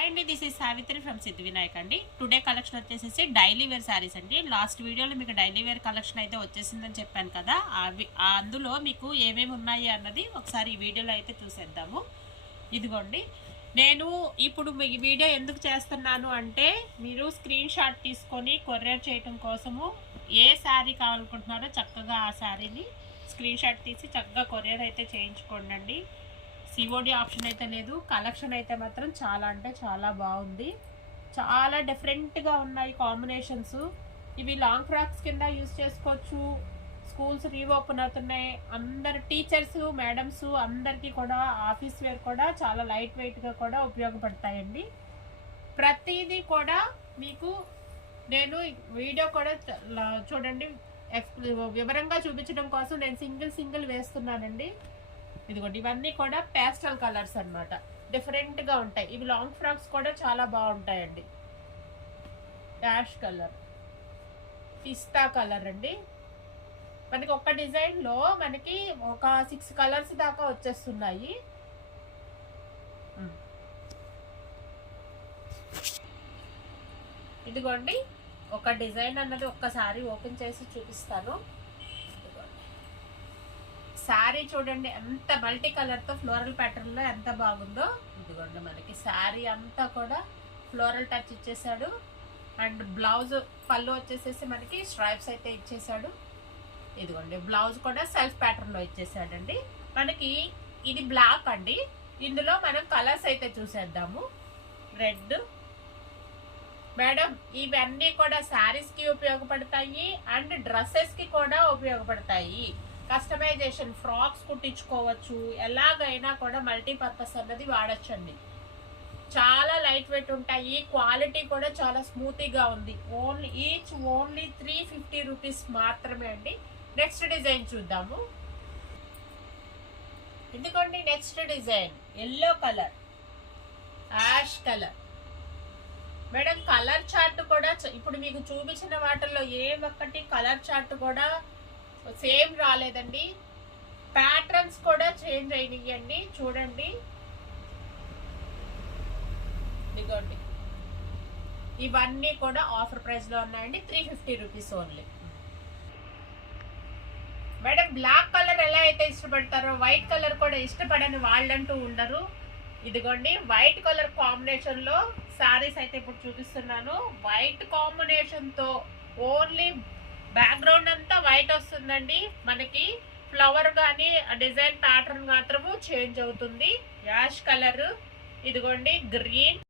Hi అండి, this is Savitri from సిద్ధి వినాయక్ అండి. Today collection వచ్చేసి డైలీ వేర్ శారీస్ అండి. లాస్ట్ వీడియోలో మీకు డైలీ వేర్ కలెక్షన్ అయితే వచ్చేసిందని చెప్పాను కదా, అందులో మీకు ఏమేమి ఉన్నాయి అన్నది ఒకసారి ఈ వీడియోలో అయితే చూసేద్దాము. ఇదిగోండి, నేను ఇప్పుడు ఈ వీడియో ఎందుకు చేస్తున్నాను అంటే, మీరు స్క్రీన్ షాట్ తీసుకొని కొరియర్ చేయటం కోసము ఏ శారీ కావాలనుకుంటున్నారో చక్కగా ఆ శారీని స్క్రీన్ షాట్ తీసి చక్కగా కొరియర్ అయితే చేయించుకోండి. సిఓడి ఆప్షన్ అయితే లేదు. కలెక్షన్ అయితే మాత్రం చాలా అంటే చాలా బాగుంది. చాలా డిఫరెంట్గా ఉన్నాయి కాంబినేషన్స్. ఇవి లాంగ్ ఫ్రాక్స్ కింద యూజ్ చేసుకోవచ్చు. స్కూల్స్ రీఓపెన్ అవుతున్నాయి. అందరు టీచర్స్, మేడమ్స్ అందరికీ కూడా ఆఫీస్ వేర్ కూడా చాలా లైట్ వెయిట్గా కూడా ఉపయోగపడతాయండి. ప్రతిదీ కూడా మీకు నేను వీడియో కూడా చూడండి వివరంగా చూపించడం కోసం నేను సింగిల్ వేస్తున్నానండి. ఇదిగోండి, ఇవన్నీ కూడా పేస్టల్ కలర్స్ అన్నమాట. డిఫరెంట్గా ఉంటాయి. ఇవి లాంగ్ ఫ్రాక్స్ కూడా చాలా బాగుంటాయండి. యాష్ కలర్, పిస్తా కలర్ అండి. మనకి ఒక డిజైన్లో మనకి ఒక 6 కలర్స్ దాకా వచ్చేస్తున్నాయి. ఇదిగోండి, ఒక డిజైన్ అన్నది ఒక్కసారి ఓపెన్ చేసి చూపిస్తాను. శారీ చూడండి ఎంత మల్టీ కలర్తో ఫ్లోరల్ ప్యాటర్న్లో ఎంత బాగుందో. ఇదిగోండి, మనకి శారీ అంతా కూడా ఫ్లోరల్ టచ్ ఇచ్చేసాడు. అండ్ బ్లౌజ్ పళ్ళు వచ్చేసేసి మనకి స్ట్రైప్స్ అయితే ఇచ్చేసాడు. ఇదిగోండి, బ్లౌజ్ కూడా సెల్ఫ్ ప్యాటర్న్లో ఇచ్చేసాడండి. మనకి ఇది బ్లాక్ అండి. ఇందులో మనం కలర్స్ అయితే చూసేద్దాము. రెడ్. మేడం, ఇవన్నీ కూడా శారీస్కి ఉపయోగపడతాయి అండ్ డ్రెస్సెస్కి కూడా ఉపయోగపడతాయి. కస్టమైజేషన్, ఫ్రాక్స్ కుట్టించుకోవచ్చు. ఎలాగైనా కూడా మల్టీపర్పస్ అన్నది వాడచ్చండి. చాలా లైట్ వెయిట్ ఉంటాయి. క్వాలిటీ కూడా చాలా స్మూతీగా ఉంది. ఓన్లీ 350 రూపీస్ మాత్రమే అండి. నెక్స్ట్ డిజైన్ చూద్దాము. ఎందుకండి next design yellow colour, ash colour. Madam, colour chart కూడా ఇప్పుడు మీకు చూపించిన వాటిల్లో ఏ ఒక్కటి కలర్ చార్ట్ కూడా సేమ్ రాలేదండి. ప్యాటర్న్స్ కూడా చేంజ్ అయినాయండి. చూడండి, ఇదిగోండి, ఇవన్నీ కూడా ఆఫర్ ప్రైస్లో ఉన్నాయండి. 350 రూపీస్ ఓన్లీ. మేడం, బ్లాక్ కలర్ ఎలా అయితే ఇష్టపడతారో వైట్ కలర్ కూడా ఇష్టపడని వాళ్ళంటూ ఉండరు. ఇదిగోండి, వైట్ కలర్ కాంబినేషన్లో శారీస్ అయితే ఇప్పుడు చూపిస్తున్నాను. వైట్ కాంబినేషన్తో ఓన్లీ బ్యాక్గ్రౌండ్ అంతా వైట్ వస్తుందండి. మనకి ఫ్లవర్ కానీ డిజైన్ ప్యాటర్న్ మాత్రము చేంజ్ అవుతుంది. యాష్ కలర్, ఇదిగోండి గ్రీన్,